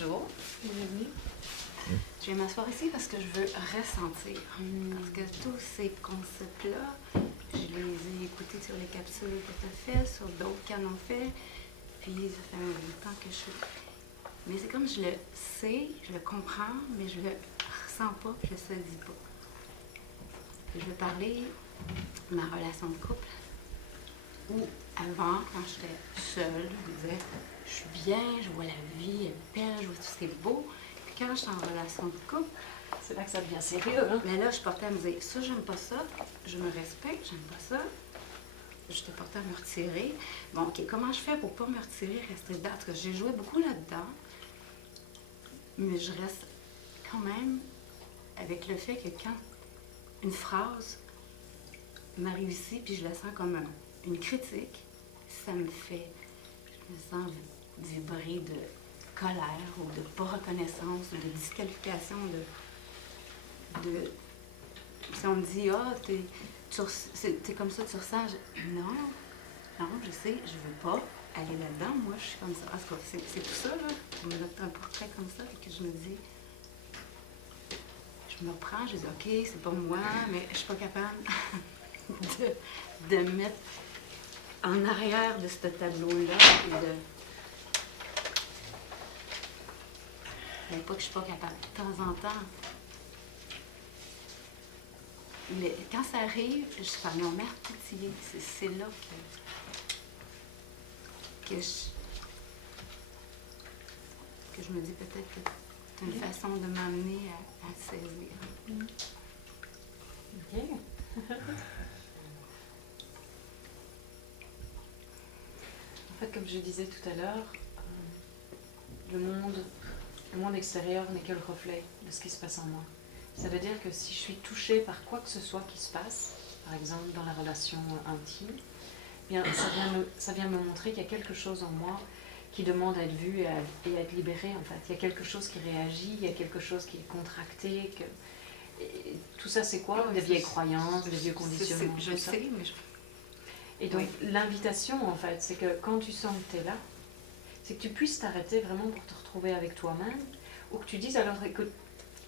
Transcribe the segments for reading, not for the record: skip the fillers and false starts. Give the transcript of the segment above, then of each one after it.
Bonjour. Je viens m'asseoir ici parce que je veux ressentir. Parce que tous ces concepts-là, je les ai écoutés sur les capsules que tu as faites, sur d'autres qui en ont fait. Puis ça fait un bout de temps que je suis. Mais c'est comme je le sais, je le comprends, mais je le ressens pas, je le saisis pas. Je vais parler de ma relation de couple. Où avant, quand j'étais seule, je me disais, je suis bien, je vois la vie, elle est belle, je vois tout ce qui est beau. Puis quand je suis en relation de couple, c'est là que ça devient sérieux, hein? Mais là, je portais à me dire, ça, j'aime pas ça, je me respecte, j'aime pas ça. Je te portais à me retirer. Bon, OK, comment je fais pour pas me retirer, rester dedans? Parce que j'ai joué beaucoup là-dedans, mais je reste quand même avec le fait que quand une phrase m'arrive ici, puis je la sens comme une critique, ça me fait, je me sens vibrer de colère ou de pas reconnaissance ou de disqualification, si on me dit, ah, t'es comme ça, tu ressens, non, je sais, je veux pas aller là-dedans, moi je suis comme ça. En tout cas, c'est tout ça, là, on me donne un portrait comme ça, et que je me dis, je me reprends, je dis, OK, c'est pas moi, mais je suis pas capable de me mettre en arrière de ce tableau-là et de... Pas que je suis pas capable, de temps en temps. Mais quand ça arrive, je suis comme, non, mère pitié, c'est là que je me dis peut-être que c'est une façon de m'amener à saisir. OK. En fait, comme je disais tout à l'heure, le monde extérieur n'est que le reflet de ce qui se passe en moi. Ça veut dire que si je suis touchée par quoi que ce soit qui se passe, par exemple dans la relation intime, bien, ça vient me montrer qu'il y a quelque chose en moi qui demande à être vu et à être libéré, en fait. Il y a quelque chose qui réagit, il y a quelque chose qui est contracté. Et tout ça, c'est quoi? Des vieilles croyances, des vieux conditionnements. Je sais, mais Et donc, l'invitation, en fait, c'est que quand tu sens que tu es là, c'est que tu puisses t'arrêter vraiment pour te retrouver avec toi-même, ou que tu dises, alors écoute,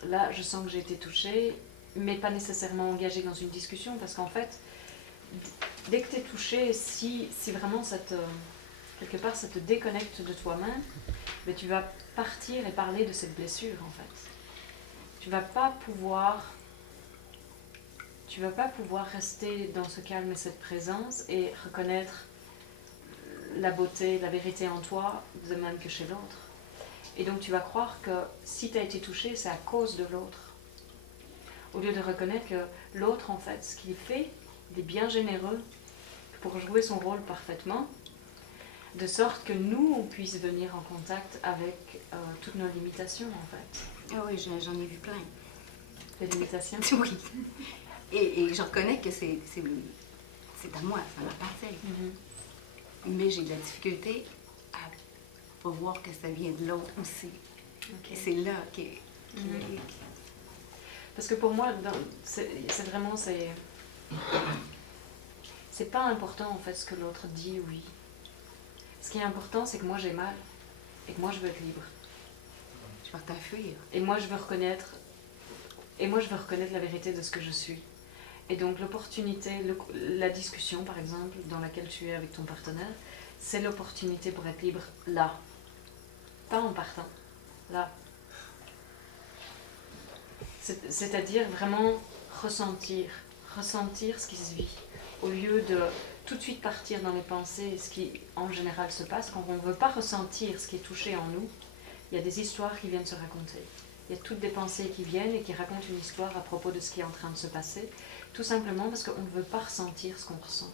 là, je sens que j'ai été touchée, mais pas nécessairement engagée dans une discussion, parce qu'en fait, dès que tu es touché, si vraiment quelque part ça te déconnecte de toi-même, mais tu vas partir et parler de cette blessure en fait. Tu vas pas pouvoir rester dans ce calme et cette présence et reconnaître la beauté, la vérité en toi, de même que chez l'autre. Et donc tu vas croire que si tu as été touché, c'est à cause de l'autre. Au lieu de reconnaître que l'autre, en fait, ce qu'il fait, il est bien généreux pour jouer son rôle parfaitement, de sorte que nous, on puisse venir en contact avec toutes nos limitations, en fait. Ah oui, j'en ai vu plein. Les limitations? Oui. Et je reconnais que c'est à moi, ça m'appartient. Mais j'ai de la difficulté à pas voir que ça vient de l'autre aussi. Okay. Et c'est là Parce que pour moi, c'est vraiment... C'est pas important, en fait, ce que l'autre dit, oui. Ce qui est important, c'est que moi, j'ai mal. Et que moi, je veux être libre. Je veux t'enfuir. Et moi, je veux reconnaître la vérité de ce que je suis. Et donc, l'opportunité, la discussion, par exemple, dans laquelle tu es avec ton partenaire, c'est l'opportunité pour être libre là. Pas en partant. Là. C'est-à-dire vraiment ressentir ce qui se vit. Au lieu de tout de suite partir dans les pensées, ce qui en général se passe, quand on ne veut pas ressentir ce qui est touché en nous, il y a des histoires qui viennent se raconter. Il y a toutes des pensées qui viennent et qui racontent une histoire à propos de ce qui est en train de se passer, tout simplement parce qu'on ne veut pas ressentir ce qu'on ressent.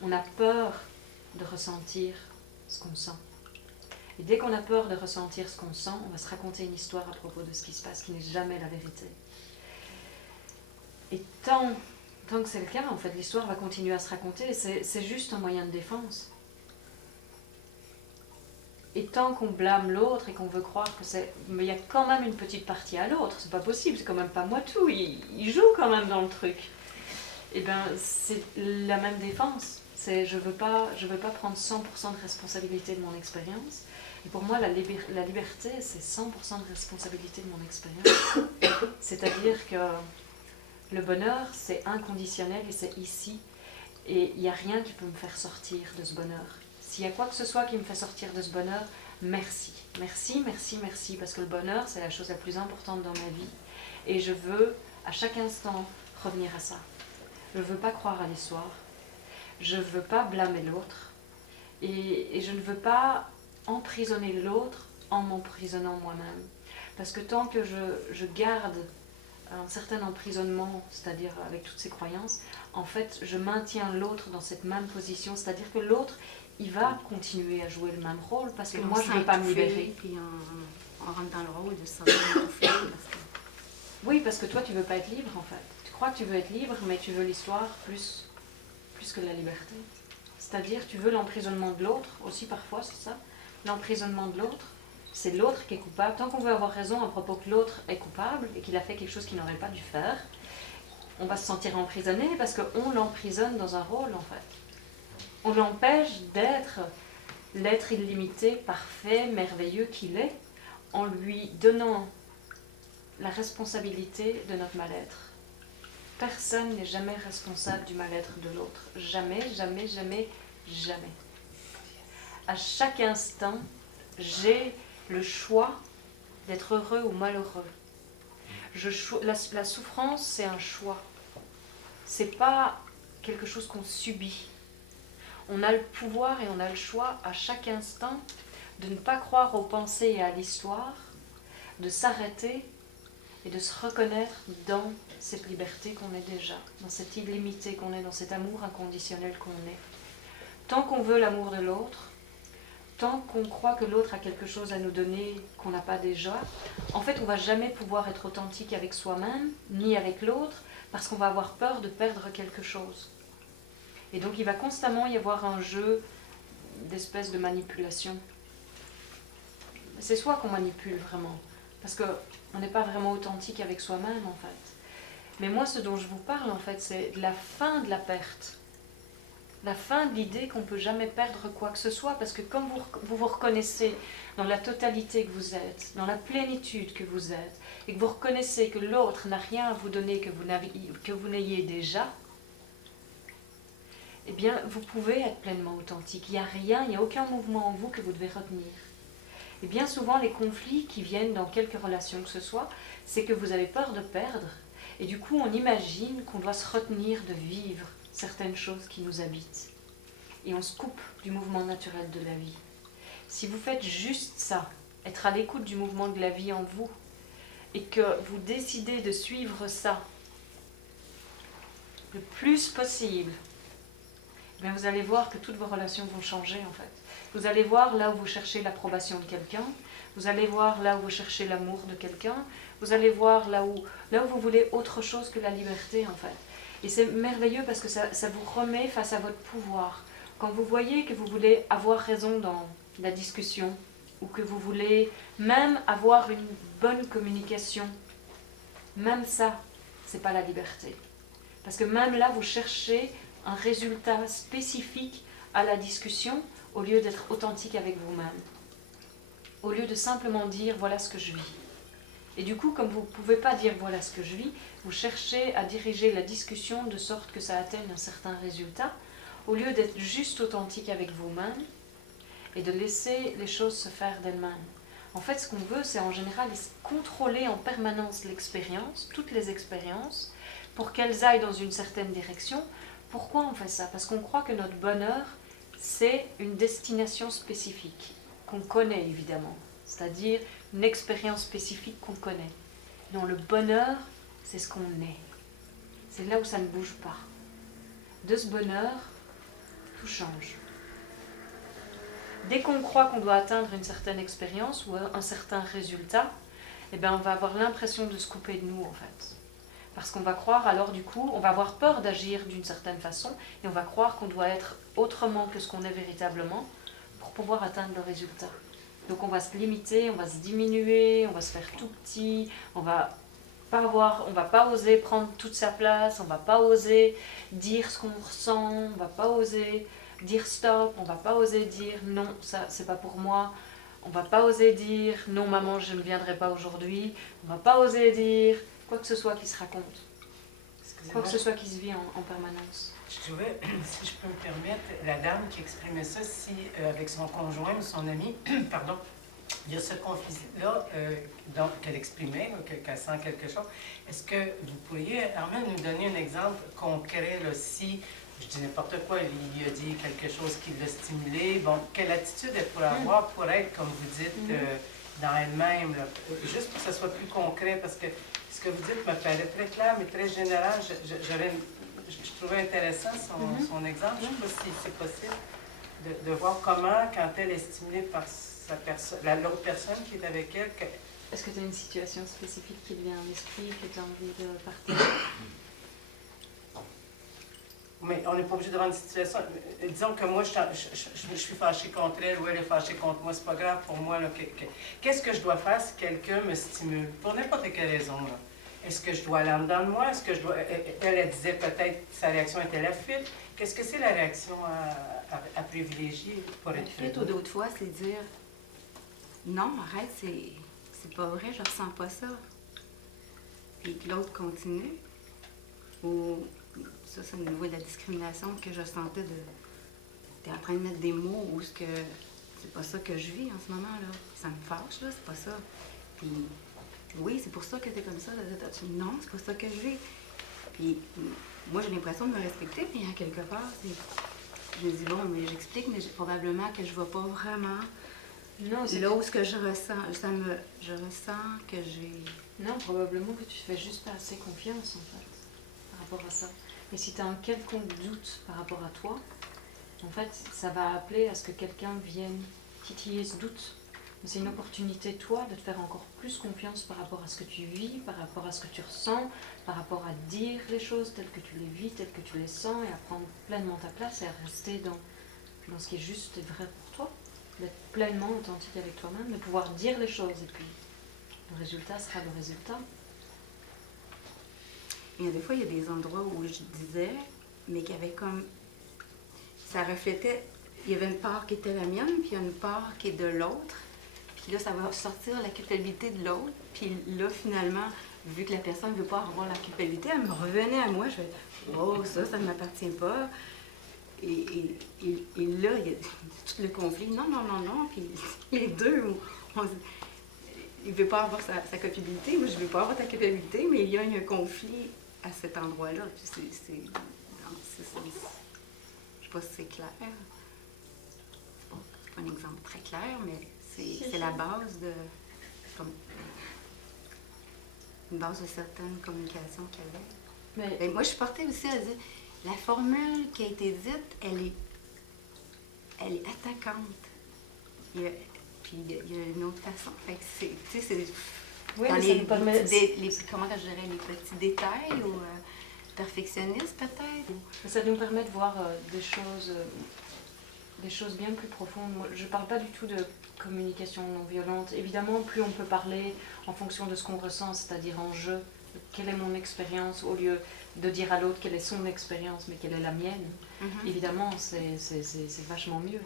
On a peur de ressentir ce qu'on sent. Et dès qu'on a peur de ressentir ce qu'on sent, on va se raconter une histoire à propos de ce qui se passe, qui n'est jamais la vérité. Et tant que c'est le cas, en fait, l'histoire va continuer à se raconter, c'est juste un moyen de défense. Et tant qu'on blâme l'autre et qu'on veut croire que mais il y a quand même une petite partie à l'autre, c'est pas possible, c'est quand même pas moi tout, il joue quand même dans le truc. Et bien, c'est la même défense. Je veux pas prendre 100% de responsabilité de mon expérience, Et pour moi, la liberté, c'est 100% de responsabilité de mon expérience. C'est-à-dire que le bonheur, c'est inconditionnel et c'est ici. Et il n'y a rien qui peut me faire sortir de ce bonheur. S'il y a quoi que ce soit qui me fait sortir de ce bonheur, merci. Merci, merci, merci. Parce que le bonheur, c'est la chose la plus importante dans ma vie. Et je veux, à chaque instant, revenir à ça. Je ne veux pas croire à l'histoire. Je ne veux pas blâmer l'autre. Et je ne veux pas emprisonner l'autre en m'emprisonnant moi-même. Parce que tant que je garde un certain emprisonnement, c'est-à-dire avec toutes ces croyances, en fait, je maintiens l'autre dans cette même position, c'est-à-dire que l'autre, il va continuer à jouer le même rôle, parce que moi, je ne veux pas me libérer. Puis on rentre dans le rôle de se sentir étouffé. Oui, parce que toi, tu ne veux pas être libre, en fait. Tu crois que tu veux être libre, mais tu veux l'histoire plus que la liberté. C'est-à-dire, tu veux l'emprisonnement de l'autre, aussi parfois, c'est ça. L'emprisonnement de l'autre, c'est l'autre qui est coupable. Tant qu'on veut avoir raison à propos que l'autre est coupable et qu'il a fait quelque chose qu'il n'aurait pas dû faire, on va se sentir emprisonné parce qu'on l'emprisonne dans un rôle, en fait. On l'empêche d'être l'être illimité, parfait, merveilleux qu'il est, en lui donnant la responsabilité de notre mal-être. Personne n'est jamais responsable du mal-être de l'autre. Jamais, jamais, jamais, jamais. À chaque instant, j'ai le choix d'être heureux ou malheureux. La souffrance, c'est un choix. C'est pas quelque chose qu'on subit. On a le pouvoir et on a le choix à chaque instant de ne pas croire aux pensées et à l'histoire, de s'arrêter et de se reconnaître dans cette liberté qu'on est déjà, dans cette illimité qu'on est, dans cet amour inconditionnel qu'on est. Tant qu'on veut l'amour de l'autre, tant qu'on croit que l'autre a quelque chose à nous donner qu'on n'a pas déjà, en fait, on ne va jamais pouvoir être authentique avec soi-même, ni avec l'autre, parce qu'on va avoir peur de perdre quelque chose. Et donc, il va constamment y avoir un jeu d'espèce de manipulation. C'est soi qu'on manipule vraiment, parce qu'on n'est pas vraiment authentique avec soi-même, en fait. Mais moi, ce dont je vous parle, en fait, c'est la fin de la perte. La fin de l'idée qu'on ne peut jamais perdre quoi que ce soit, parce que comme vous vous reconnaissez dans la totalité que vous êtes, dans la plénitude que vous êtes, et que vous reconnaissez que l'autre n'a rien à vous donner que vous n'ayez déjà, eh bien, vous pouvez être pleinement authentique. Il n'y a rien, il n'y a aucun mouvement en vous que vous devez retenir. Et bien souvent, les conflits qui viennent dans quelque relation que ce soit, c'est que vous avez peur de perdre, et du coup, on imagine qu'on doit se retenir de vivre certaines choses qui nous habitent. Et on se coupe du mouvement naturel de la vie. Si vous faites juste ça, être à l'écoute du mouvement de la vie en vous, et que vous décidez de suivre ça le plus possible, bien vous allez voir que toutes vos relations vont changer en fait. Vous allez voir là où vous cherchez l'approbation de quelqu'un, vous allez voir là où vous cherchez l'amour de quelqu'un, vous allez voir là où vous voulez autre chose que la liberté en fait. Et c'est merveilleux parce que ça vous remet face à votre pouvoir. Quand vous voyez que vous voulez avoir raison dans la discussion, ou que vous voulez même avoir une bonne communication, même ça, c'est pas la liberté. Parce que même là, vous cherchez un résultat spécifique à la discussion au lieu d'être authentique avec vous-même. Au lieu de simplement dire « voilà ce que je vis ». Et du coup, comme vous ne pouvez pas dire « voilà ce que je vis », vous cherchez à diriger la discussion de sorte que ça atteigne un certain résultat, au lieu d'être juste authentique avec vous-même et de laisser les choses se faire d'elles-mêmes. En fait, ce qu'on veut, c'est en général contrôler en permanence l'expérience, toutes les expériences, pour qu'elles aillent dans une certaine direction. Pourquoi on fait ça? Parce qu'on croit que notre bonheur, c'est une destination spécifique, qu'on connaît évidemment, c'est-à-dire une expérience spécifique qu'on connaît. Non, le bonheur, c'est ce qu'on est. C'est là où ça ne bouge pas. De ce bonheur, tout change. Dès qu'on croit qu'on doit atteindre une certaine expérience ou un certain résultat, eh bien on va avoir l'impression de se couper de nous en fait. Parce qu'on va croire, alors du coup, on va avoir peur d'agir d'une certaine façon et on va croire qu'on doit être autrement que ce qu'on est véritablement pour pouvoir atteindre le résultat. Donc on va se limiter, on va se diminuer, on va se faire tout petit, on va pas oser prendre toute sa place, on va pas oser dire ce qu'on ressent, on va pas oser dire stop, on va pas oser dire non, ça c'est pas pour moi. On va pas oser dire non maman je ne viendrai pas aujourd'hui, on va pas oser dire quoi que ce soit qui se raconte, quoi que ce soit qui se vit en permanence. Je trouvais, si je peux me permettre, la dame qui exprimait ça, si avec son conjoint ou son ami, pardon, il y a ce conflit-là qu'elle exprimait, qu'elle sent quelque chose. Est-ce que vous pourriez, Armand, nous donner un exemple concret, là, si, je dis n'importe quoi, il a dit quelque chose qui l'a stimulé, bon, quelle attitude elle pourrait avoir pour être, comme vous dites, dans elle-même, là, juste pour que ce soit plus concret, parce que ce que vous dites me paraît très clair, mais très général. Je trouvais intéressant son exemple. Je ne sais pas si c'est possible de voir comment, quand elle est stimulée par l'autre personne qui est avec elle. Est-ce que tu as une situation spécifique qui te vient à l'esprit, que tu as envie de partager? Mais on n'est pas obligé de rendre une situation. Disons que moi, je suis fâchée contre elle ou elle est fâchée contre moi. C'est pas grave pour moi. Qu'est-ce que je dois faire si quelqu'un me stimule? Pour n'importe quelle raison. Là. Est-ce que je dois aller en dedans de moi? Est-ce que je dois... Elle disait peut-être sa réaction était la fuite. Qu'est-ce que c'est la réaction à privilégier pour être fuite ou d'autres fois, c'est dire non, arrête, c'est pas vrai, je ressens pas ça. Puis que l'autre continue. Ou ça, c'est au niveau de la discrimination que je sentais de. T'es en train de mettre des mots où ce que c'est pas ça que je vis en ce moment là. Ça me fâche là, c'est pas ça. Puis oui, c'est pour ça que t'es comme ça. Non, c'est pas ça que je vis. Puis moi j'ai l'impression de me respecter, mais à quelque part, je me dis bon, mais j'explique, mais probablement que je vois pas vraiment. Non, c'est là où ce que je ressens, je ressens que j'ai. Non, probablement que tu fais juste pas assez confiance en fait par rapport à ça. Et si tu as un quelconque doute par rapport à toi, en fait, ça va appeler à ce que quelqu'un vienne titiller ce doute. C'est une opportunité, toi, de te faire encore plus confiance par rapport à ce que tu vis, par rapport à ce que tu ressens, par rapport à dire les choses telles que tu les vis, telles que tu les sens, et à prendre pleinement ta place et à rester dans ce qui est juste et vrai pour toi. D'être pleinement authentique avec toi-même, de pouvoir dire les choses, et puis le résultat sera le résultat. Il y a des fois, il y a des endroits où je disais, mais qu'il y avait comme... Ça reflétait... Il y avait une part qui était la mienne, puis il y a une part qui est de l'autre. Puis là, ça va sortir la culpabilité de l'autre. Puis là, finalement, vu que la personne ne veut pas avoir la culpabilité, elle me revenait à moi. Je fais « Oh, ça ne m'appartient pas. » Et là, il y a tout le conflit. Non. Puis les deux, il ne veut pas avoir sa culpabilité. Moi, je ne veux pas avoir ta culpabilité, mais il y a un conflit à cet endroit-là. Puis je ne sais pas si c'est clair. C'est pas un exemple très clair, mais c'est la base de... une base de certaines communications qu'il y avait. Mais moi, je suis portée aussi à dire, la formule qui a été dite, elle est attaquante. Puis il y a une autre façon. Fait que c'est oui, dans comment je dirais, les petits détails ou perfectionnistes peut-être. Ça nous permet de voir des choses bien plus profondes. Moi, je ne parle pas du tout de communication non violente. Évidemment, plus on peut parler en fonction de ce qu'on ressent, c'est-à-dire en jeu, quelle est mon expérience, au lieu de dire à l'autre quelle est son expérience, mais quelle est la mienne. Évidemment, c'est vachement mieux.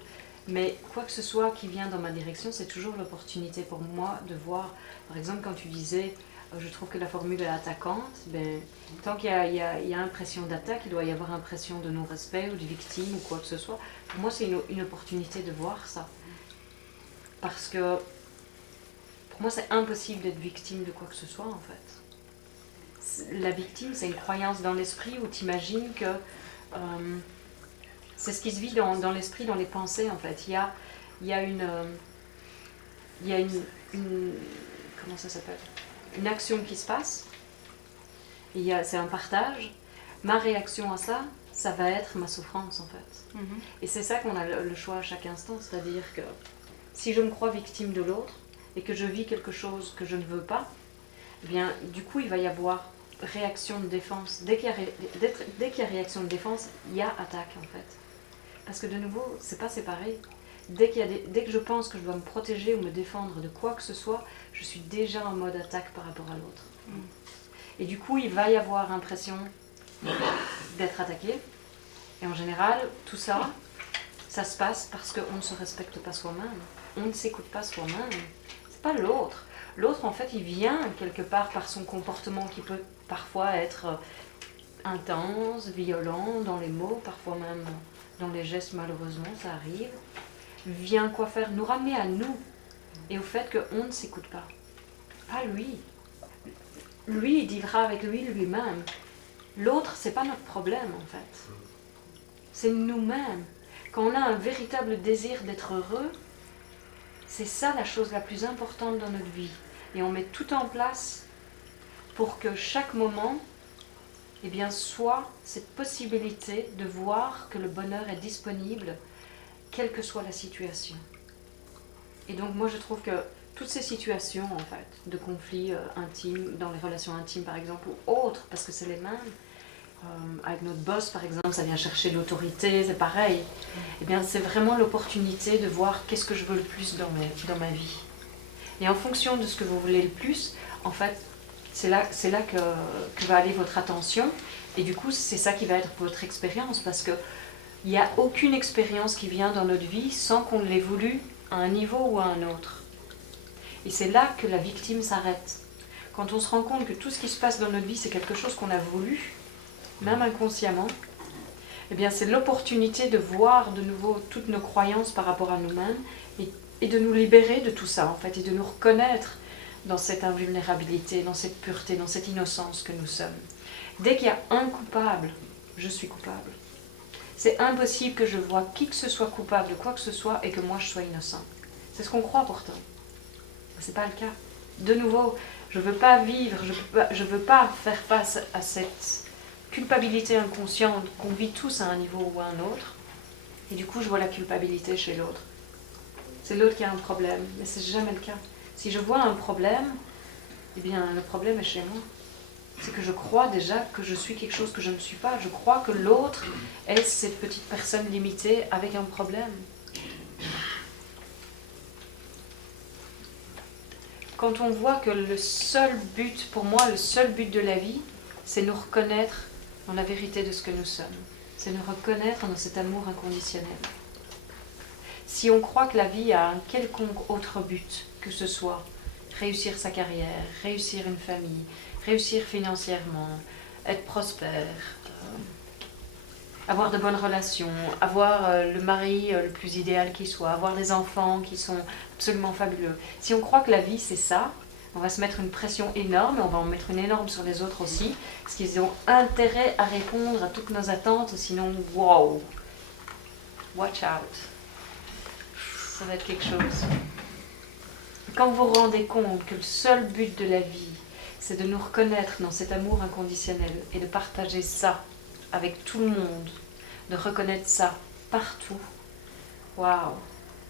Mais quoi que ce soit qui vient dans ma direction, c'est toujours l'opportunité pour moi de voir, par exemple, quand tu disais je trouve que la formule est attaquante, ben, tant qu'il y a impression d'attaque, il doit y avoir impression de non-respect ou de victime ou quoi que ce soit. Pour moi, c'est une opportunité de voir ça. Parce que pour moi, c'est impossible d'être victime de quoi que ce soit, en fait. La victime, c'est une croyance dans l'esprit où tu imagines que c'est ce qui se vit dans l'esprit, dans les pensées, en fait. Il y a une comment ça s'appelle ? Une action qui se passe, c'est un partage. Ma réaction à ça, ça va être ma souffrance, en fait. Et c'est ça qu'on a le choix à chaque instant, c'est-à-dire que si je me crois victime de l'autre et que je vis quelque chose que je ne veux pas, eh bien, du coup, il va y avoir réaction de défense. Dès qu'il y a réaction de défense, il y a attaque, en fait. Parce que de nouveau, c'est pas séparé. Dès que je pense que je dois me protéger ou me défendre de quoi que ce soit, je suis déjà en mode attaque par rapport à l'autre. Et du coup, il va y avoir l'impression d'être attaqué. Et en général, tout ça, ça se passe parce qu'on ne se respecte pas soi-même. on ne s'écoute pas soi-même. C'est pas l'autre. L'autre, en fait, il vient quelque part par son comportement qui peut parfois être intense, violent dans les mots, parfois même dans les gestes, malheureusement, ça arrive. Vient quoi faire? Nous ramener à nous et au fait qu'on ne s'écoute pas. Pas lui. Lui, il dealera avec lui-même. L'autre, c'est pas notre problème, en fait. C'est nous-mêmes. Quand on a un véritable désir d'être heureux, c'est ça la chose la plus importante dans notre vie. Et on met tout en place pour que chaque moment, eh bien, soit cette possibilité de voir que le bonheur est disponible, quelle que soit la situation. Et donc moi je trouve que toutes ces situations en fait, de conflits intimes, dans les relations intimes par exemple, ou autres, parce que c'est les mêmes, avec notre boss par exemple, ça vient chercher l'autorité, c'est pareil, eh bien c'est vraiment l'opportunité de voir qu'est-ce que je veux le plus dans ma vie. Et en fonction de ce que vous voulez le plus, en fait, c'est là que va aller votre attention, et du coup c'est ça qui va être votre expérience, parce que il n'y a aucune expérience qui vient dans notre vie sans qu'on l'ait voulu à un niveau ou à un autre. Et c'est là que la victime s'arrête. Quand on se rend compte que tout ce qui se passe dans notre vie, c'est quelque chose qu'on a voulu, même inconsciemment, eh bien c'est l'opportunité de voir de nouveau toutes nos croyances par rapport à nous-mêmes et de nous libérer de tout ça, en fait, et de nous reconnaître dans cette invulnérabilité, dans cette pureté, dans cette innocence que nous sommes. Dès qu'il y a un coupable, je suis coupable. C'est impossible que je vois qui que ce soit coupable de quoi que ce soit et que moi je sois innocent. C'est ce qu'on croit pourtant. Ce n'est pas le cas. De nouveau, je ne veux pas vivre, je veux pas faire face à cette culpabilité inconsciente qu'on vit tous à un niveau ou à un autre. Et du coup, je vois la culpabilité chez l'autre. C'est l'autre qui a un problème, mais ce n'est jamais le cas. Si je vois un problème, eh bien le problème est chez moi. C'est que je crois déjà que je suis quelque chose que je ne suis pas. Je crois que l'autre est cette petite personne limitée avec un problème. Quand on voit que le seul but, pour moi, le seul but de la vie, c'est nous reconnaître dans la vérité de ce que nous sommes. C'est nous reconnaître dans cet amour inconditionnel. Si on croit que la vie a un quelconque autre but, que ce soit réussir sa carrière, réussir une famille, réussir financièrement, être prospère, avoir de bonnes relations, avoir le mari le plus idéal qui soit, avoir des enfants qui sont absolument fabuleux. Si on croit que la vie c'est ça, on va se mettre une pression énorme, et on va en mettre une énorme sur les autres aussi, parce qu'ils ont intérêt à répondre à toutes nos attentes, sinon, wow, watch out. Ça va être quelque chose. Quand vous vous rendez compte que le seul but de la vie, c'est de nous reconnaître dans cet amour inconditionnel et de partager ça avec tout le monde, de reconnaître ça partout, waouh,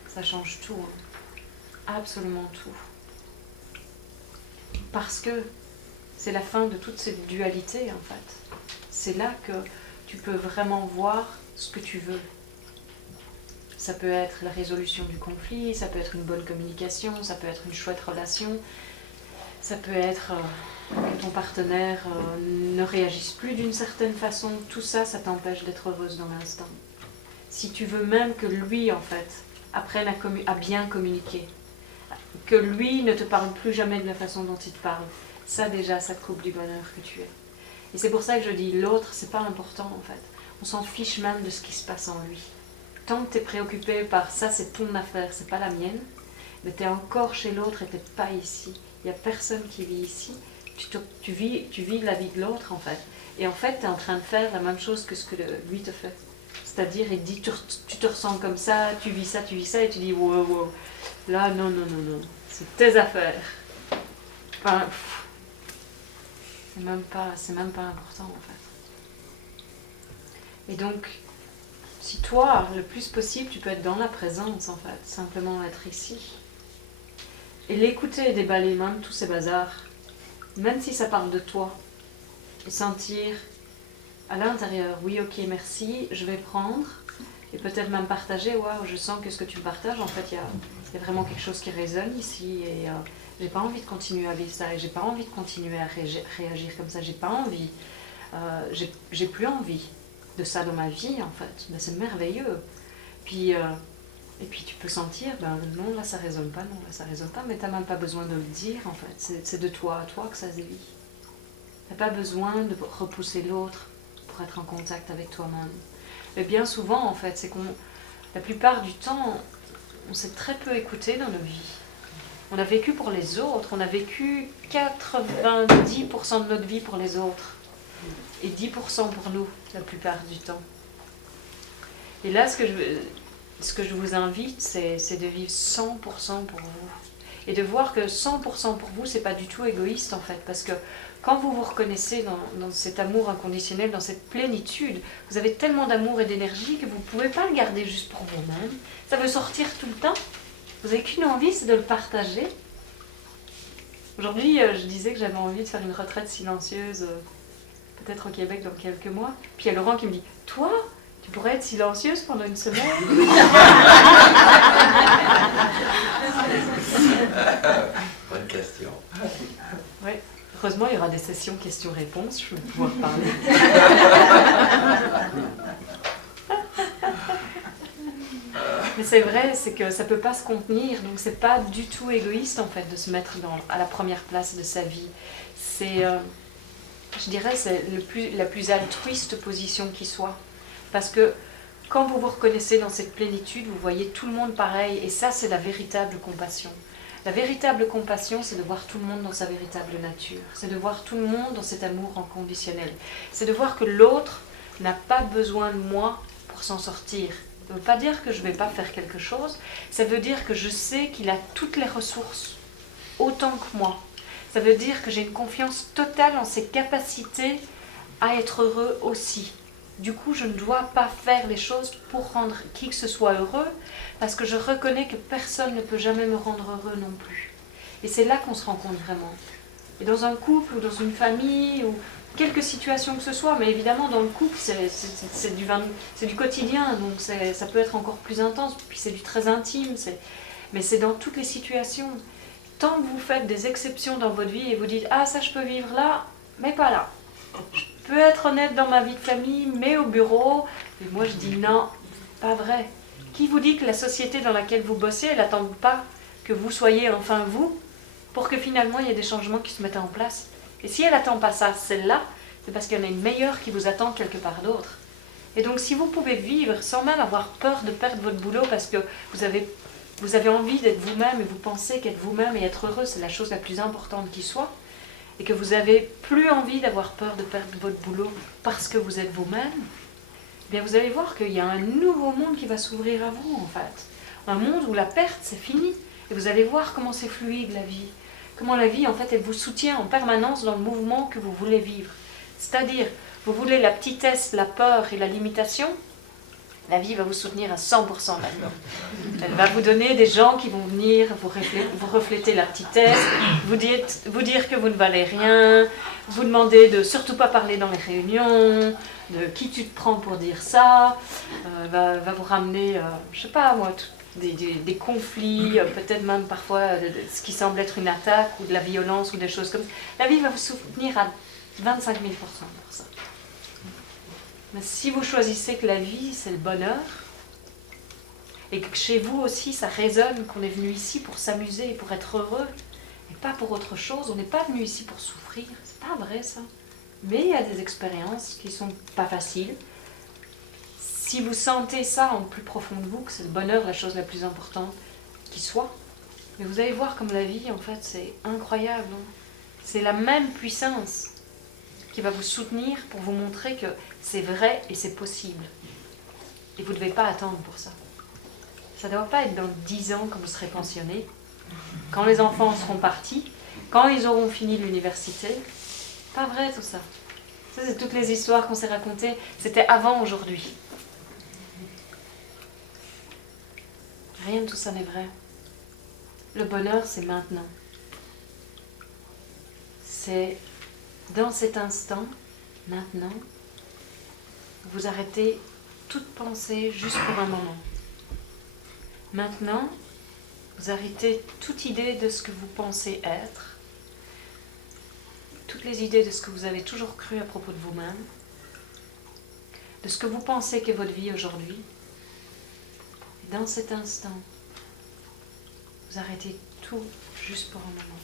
ça change tout, hein. Absolument tout. Parce que c'est la fin de toute cette dualité en fait. C'est là que tu peux vraiment voir ce que tu veux. Ça peut être la résolution du conflit, ça peut être une bonne communication, ça peut être une chouette relation, ça peut être que ton partenaire ne réagisse plus d'une certaine façon. Tout ça, ça t'empêche d'être heureuse dans l'instant. Si tu veux même que lui, en fait, apprenne à bien communiquer, que lui ne te parle plus jamais de la façon dont il te parle, ça déjà, ça te coupe du bonheur que tu es. Et c'est pour ça que je dis, l'autre, c'est pas important en fait. On s'en fiche même de ce qui se passe en lui. Tant que tu es préoccupé par ça, c'est ton affaire, c'est pas la mienne, mais tu es encore chez l'autre et tu n'es pas ici. Il n'y a personne qui vit ici. Tu vis la vie de l'autre en fait. Et en fait, tu es en train de faire la même chose que ce que lui te fait. C'est-à-dire, il te dit, tu te ressens comme ça, tu vis ça, et tu dis, wow, wow. Là, non, c'est tes affaires. Enfin, c'est même pas important en fait. Et donc, si toi, le plus possible, tu peux être dans la présence en fait, simplement être ici. Et l'écouter et déballer même tous ces bazars, même si ça parle de toi, et sentir à l'intérieur, oui, ok, merci, je vais prendre, et peut-être même partager, waouh, je sens que ce que tu partages, en fait, il y a vraiment quelque chose qui résonne ici, et j'ai pas envie de continuer à vivre ça, et j'ai pas envie de continuer à réagir comme ça, j'ai pas envie, j'ai plus envie de ça dans ma vie, en fait, mais c'est merveilleux. Puis, Et puis tu peux sentir, ben non, là ça résonne pas, non, là ça résonne pas, mais tu n'as même pas besoin de le dire en fait. C'est de toi à toi que ça se dévie. Tu n'as pas besoin de repousser l'autre pour être en contact avec toi-même. Mais bien souvent en fait, c'est qu'on, la plupart du temps, on s'est très peu écouté dans nos vies. On a vécu pour les autres, on a vécu 90% de notre vie pour les autres. Et 10% pour nous, la plupart du temps. Et là, ce que je vous invite, c'est de vivre 100% pour vous. Et de voir que 100% pour vous, c'est pas du tout égoïste en fait. Parce que quand vous vous reconnaissez dans cet amour inconditionnel, dans cette plénitude, vous avez tellement d'amour et d'énergie que vous ne pouvez pas le garder juste pour vous-même. Ça veut sortir tout le temps. Vous n'avez qu'une envie, c'est de le partager. Aujourd'hui, je disais que j'avais envie de faire une retraite silencieuse, peut-être au Québec dans quelques mois. Puis il y a Laurent qui me dit, toi, tu pourrais être silencieuse pendant une semaine. Bonne question. Oui. Heureusement, il y aura des sessions questions-réponses, je vais pouvoir parler. Mais c'est vrai, c'est que ça ne peut pas se contenir, donc c'est pas du tout égoïste en fait de se mettre à la première place de sa vie. C'est, je dirais, c'est la plus altruiste position qui soit. Parce que quand vous vous reconnaissez dans cette plénitude, vous voyez tout le monde pareil, et ça c'est la véritable compassion. La véritable compassion, c'est de voir tout le monde dans sa véritable nature. C'est de voir tout le monde dans cet amour inconditionnel. C'est de voir que l'autre n'a pas besoin de moi pour s'en sortir. Ça ne veut pas dire que je ne vais pas faire quelque chose. Ça veut dire que je sais qu'il a toutes les ressources, autant que moi. Ça veut dire que j'ai une confiance totale en ses capacités à être heureux aussi. Du coup, je ne dois pas faire les choses pour rendre qui que ce soit heureux, parce que je reconnais que personne ne peut jamais me rendre heureux non plus. Et c'est là qu'on se rend compte vraiment. Et dans un couple ou dans une famille, ou quelque situation que ce soit, mais évidemment dans le couple, c'est du quotidien, donc ça peut être encore plus intense, puis c'est du très intime, mais c'est dans toutes les situations. Tant que vous faites des exceptions dans votre vie et vous dites « Ah, ça je peux vivre là, mais pas là ». Je peux être honnête dans ma vie de famille, mais au bureau. Et moi je dis non, pas vrai. Qui vous dit que la société dans laquelle vous bossez, elle n'attend pas que vous soyez enfin vous, pour que finalement il y ait des changements qui se mettent en place. Et si elle n'attend pas ça, celle-là, c'est parce qu'il y en a une meilleure qui vous attend quelque part d'autre. Et donc si vous pouvez vivre sans même avoir peur de perdre votre boulot parce que vous avez envie d'être vous-même et vous pensez qu'être vous-même et être heureux, c'est la chose la plus importante qui soit, et que vous n'avez plus envie d'avoir peur de perdre votre boulot parce que vous êtes vous-même, eh bien vous allez voir qu'il y a un nouveau monde qui va s'ouvrir à vous, en fait. Un monde où la perte, c'est fini. Et vous allez voir comment c'est fluide, la vie. Comment la vie, en fait, elle vous soutient en permanence dans le mouvement que vous voulez vivre. C'est-à-dire, vous voulez la petitesse, la peur et la limitation, la vie va vous soutenir à 100% là-dedans. Elle va vous donner des gens qui vont venir vous refléter la petitesse, vous dire que vous ne valez rien, vous demander de surtout pas parler dans les réunions, de qui tu te prends pour dire ça, va vous ramener, je sais pas moi, des conflits, peut-être même parfois ce qui semble être une attaque ou de la violence ou des choses comme ça. La vie va vous soutenir à 25 000% pour ça. Mais si vous choisissez que la vie, c'est le bonheur, et que chez vous aussi, ça résonne qu'on est venu ici pour s'amuser et pour être heureux, et pas pour autre chose, on n'est pas venu ici pour souffrir, c'est pas vrai ça. Mais il y a des expériences qui sont pas faciles. Si vous sentez ça en plus profond de vous, que c'est le bonheur la chose la plus importante qui soit, mais vous allez voir comme la vie, en fait, c'est incroyable. Hein. C'est la même puissance qui va vous soutenir pour vous montrer que c'est vrai et c'est possible. Et vous ne devez pas attendre pour ça. Ça ne doit pas être dans 10 ans quand vous serez pensionné, quand les enfants seront partis, quand ils auront fini l'université. Pas vrai tout ça. Ça, c'est toutes les histoires qu'on s'est racontées. C'était avant aujourd'hui. Rien de tout ça n'est vrai. Le bonheur, c'est maintenant. C'est dans cet instant, maintenant, vous arrêtez toute pensée juste pour un moment. Maintenant, vous arrêtez toute idée de ce que vous pensez être, toutes les idées de ce que vous avez toujours cru à propos de vous-même, de ce que vous pensez qu'est votre vie aujourd'hui. Et Dans cet instant, vous arrêtez tout juste pour un moment.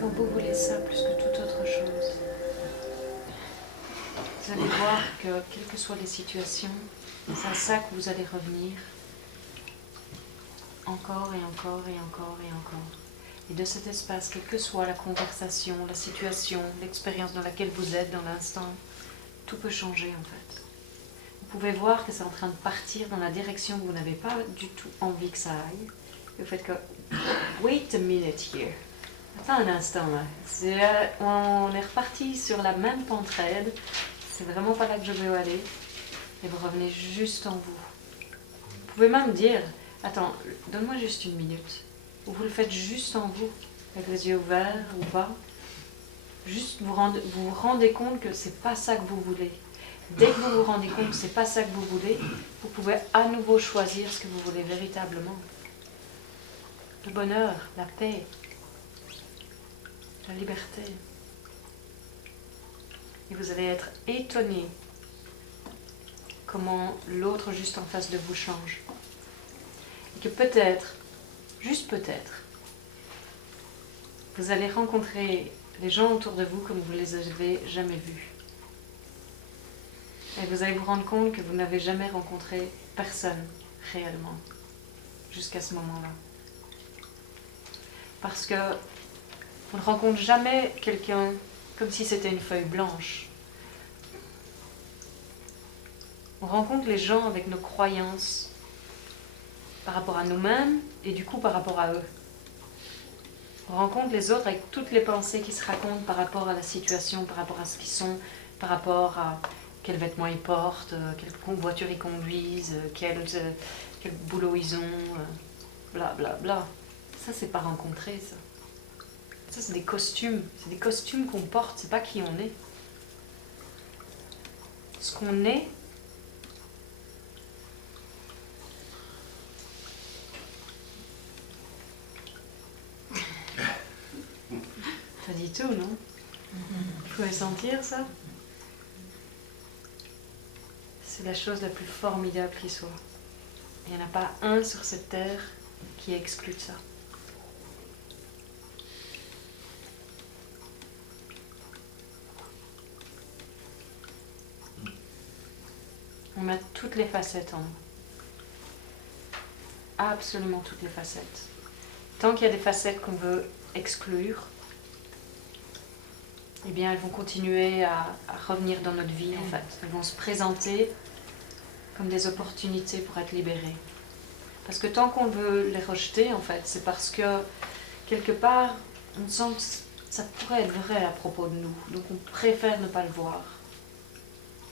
Quand vous voulez ça plus que toute autre chose, vous allez voir que, quelles que soient les situations, c'est à ça que vous allez revenir encore et encore et encore et encore. Et de cet espace, quelle que soit la conversation, la situation, l'expérience dans laquelle vous êtes dans l'instant, tout peut changer en fait. Vous pouvez voir que c'est en train de partir dans la direction que vous n'avez pas du tout envie que ça aille. Et vous faites que, wait a minute here. Attends un instant là. On est reparti sur la même pente raide. C'est vraiment pas là que je veux aller. Et vous revenez juste en vous. Vous pouvez même dire, attends, donne-moi juste une minute. Ou vous le faites juste en vous, avec les yeux ouverts ou pas. Juste vous vous rendez compte que c'est pas ça que vous voulez. Dès que vous vous rendez compte que c'est pas ça que vous voulez, vous pouvez à nouveau choisir ce que vous voulez véritablement. Le bonheur, la paix, la liberté. Et vous allez être étonné comment l'autre juste en face de vous change. Et que peut-être, juste peut-être, vous allez rencontrer les gens autour de vous comme vous ne les avez jamais vus. Et vous allez vous rendre compte que vous n'avez jamais rencontré personne réellement jusqu'à ce moment-là. Parce que on ne rencontre jamais quelqu'un comme si c'était une feuille blanche. On rencontre les gens avec nos croyances par rapport à nous-mêmes et du coup par rapport à eux. On rencontre les autres avec toutes les pensées qui se racontent par rapport à la situation, par rapport à ce qu'ils sont, par rapport à quels vêtements ils portent, quelle voiture ils conduisent, quel boulot ils ont, bla bla bla. Ça, c'est pas rencontrer, ça. Ça, c'est des costumes. C'est des costumes qu'on porte, c'est pas qui on est. Ce qu'on est, ça dit tout, non? Vous pouvez sentir ça? C'est la chose la plus formidable qui soit. Il n'y en a pas un sur cette terre qui exclut de ça. On a toutes les facettes en nous. Absolument toutes les facettes. Tant qu'il y a des facettes qu'on veut exclure, eh bien elles vont continuer à revenir dans notre vie en fait. Elles vont se présenter comme des opportunités pour être libérées. Parce que tant qu'on veut les rejeter en fait, c'est parce que quelque part on sent que ça pourrait être vrai à propos de nous. Donc on préfère ne pas le voir.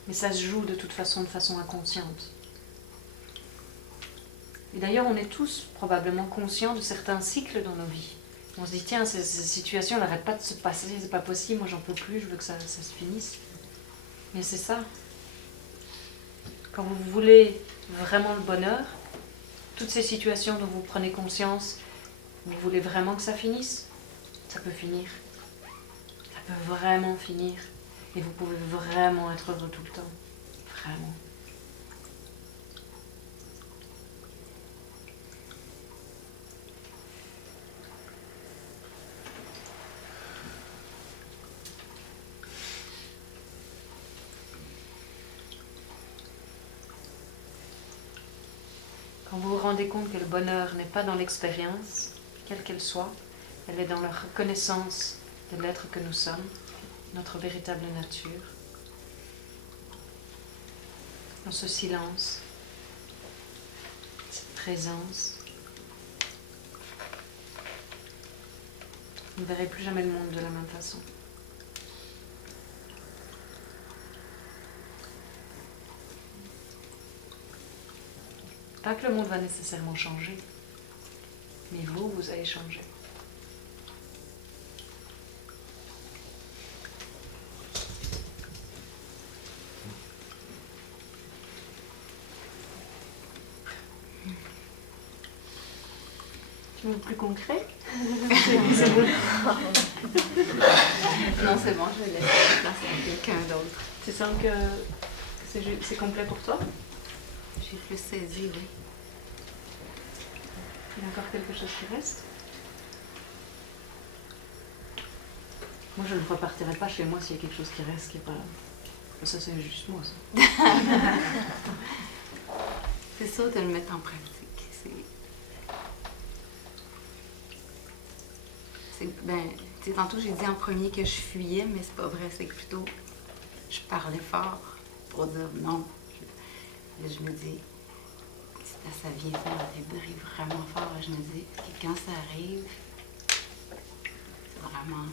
Mais ça se joue de toute façon de façon inconsciente. Et d'ailleurs, on est tous probablement conscients de certains cycles dans nos vies. On se dit, tiens, ces situations n'arrêtent pas de se passer, c'est pas possible, moi j'en peux plus, je veux que ça se finisse. Mais c'est ça. Quand vous voulez vraiment le bonheur, toutes ces situations dont vous prenez conscience, vous voulez vraiment que ça finisse, ça peut finir. Ça peut vraiment finir. Et vous pouvez vraiment être heureux tout le temps. Vraiment. Quand vous vous rendez compte que le bonheur n'est pas dans l'expérience, quelle qu'elle soit, elle est dans la reconnaissance de l'être que nous sommes, notre véritable nature, dans ce silence, cette présence. Vous ne verrez plus jamais le monde de la même façon. Pas que le monde va nécessairement changer, mais vous allez changer. Tu veux plus concret? C'est bon. Non, c'est bon, je vais laisser la place à quelqu'un d'autre. Tu sens que c'est complet pour toi? J'ai plus saisi, oui. Il y a encore quelque chose qui reste? Moi, je ne repartirai pas chez moi s'il y a quelque chose qui reste qui n'est pas là. Ça, c'est juste moi, ça. C'est ça de le mettre en pratique. Ben, tu sais, tantôt, j'ai dit en premier que je fuyais, mais c'est pas vrai. C'est que plutôt, je parlais fort pour dire non. Là, je me dis, ça vient vraiment fort. Là, je me dis que quand ça arrive, c'est vraiment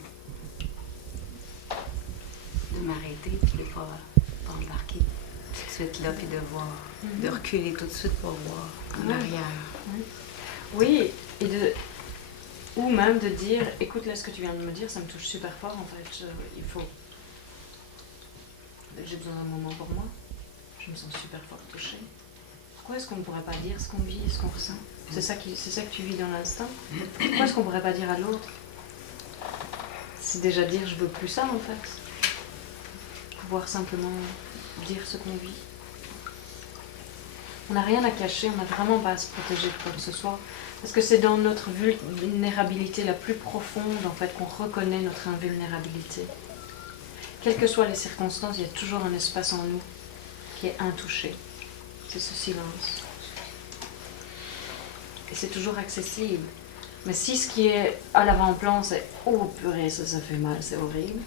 de m'arrêter puis de pas embarquer tout de suite là puis de voir, de reculer tout de suite pour voir en arrière. Oui, ou même de dire, écoute là ce que tu viens de me dire, ça me touche super fort en fait, j'ai besoin d'un moment pour moi, je me sens super fort touchée. Pourquoi est-ce qu'on ne pourrait pas dire ce qu'on vit et ce qu'on ressent? C'est ça que tu vis dans l'instant. Pourquoi est-ce qu'on ne pourrait pas dire à l'autre? C'est déjà dire je veux plus ça en fait. Pouvoir simplement dire ce qu'on vit. On n'a rien à cacher, on n'a vraiment pas à se protéger de quoi que ce soit. Parce que c'est dans notre vulnérabilité la plus profonde en fait qu'on reconnaît notre invulnérabilité. Quelles que soient les circonstances, il y a toujours un espace en nous qui est intouché. C'est ce silence. Et c'est toujours accessible. Mais si ce qui est à l'avant-plan c'est « Oh purée, ça fait mal, c'est horrible »,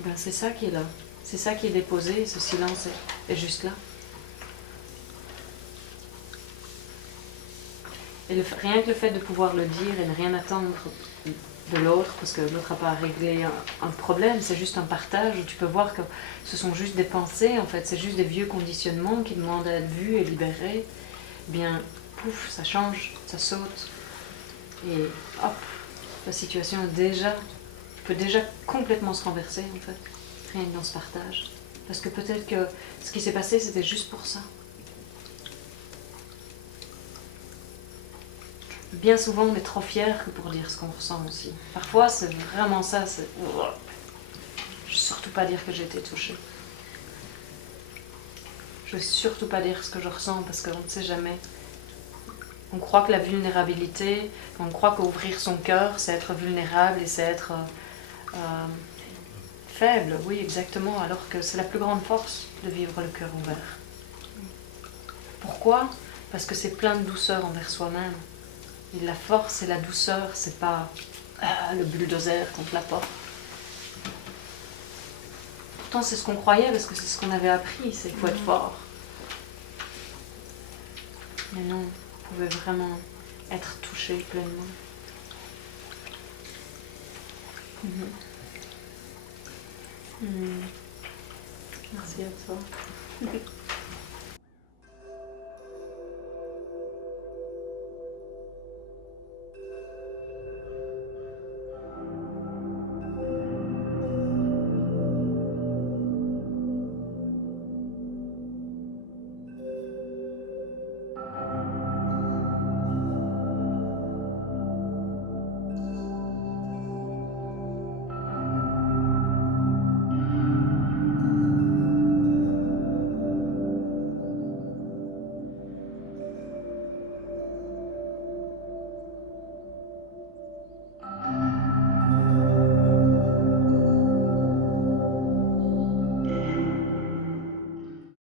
ben c'est ça qui est là. C'est ça qui est déposé, ce silence est juste là. Et rien que le fait de pouvoir le dire et ne rien attendre de l'autre, parce que l'autre n'a pas à régler un problème, c'est juste un partage où tu peux voir que ce sont juste des pensées, en fait, c'est juste des vieux conditionnements qui demandent à être vus et libérés. Eh bien, pouf, ça change, ça saute. Et hop, la situation peut déjà complètement se renverser, en fait, rien que dans ce partage. Parce que peut-être que ce qui s'est passé, c'était juste pour ça. Bien souvent, on est trop fiers que pour dire ce qu'on ressent aussi. Parfois, c'est vraiment ça. Je ne veux surtout pas dire que j'ai été touchée. Je ne veux surtout pas dire ce que je ressens parce qu'on ne sait jamais. On croit que la vulnérabilité, on croit qu'ouvrir son cœur, c'est être vulnérable et c'est être faible. Oui, exactement. Alors que c'est la plus grande force de vivre le cœur ouvert. Pourquoi? Parce que c'est plein de douceur envers soi-même. Et la force et la douceur, c'est pas le bulldozer contre la porte. Pourtant, c'est ce qu'on croyait parce que c'est ce qu'on avait appris, c'est qu'il faut être fort. Mais non, vous pouvez vraiment être touché pleinement. Merci à toi.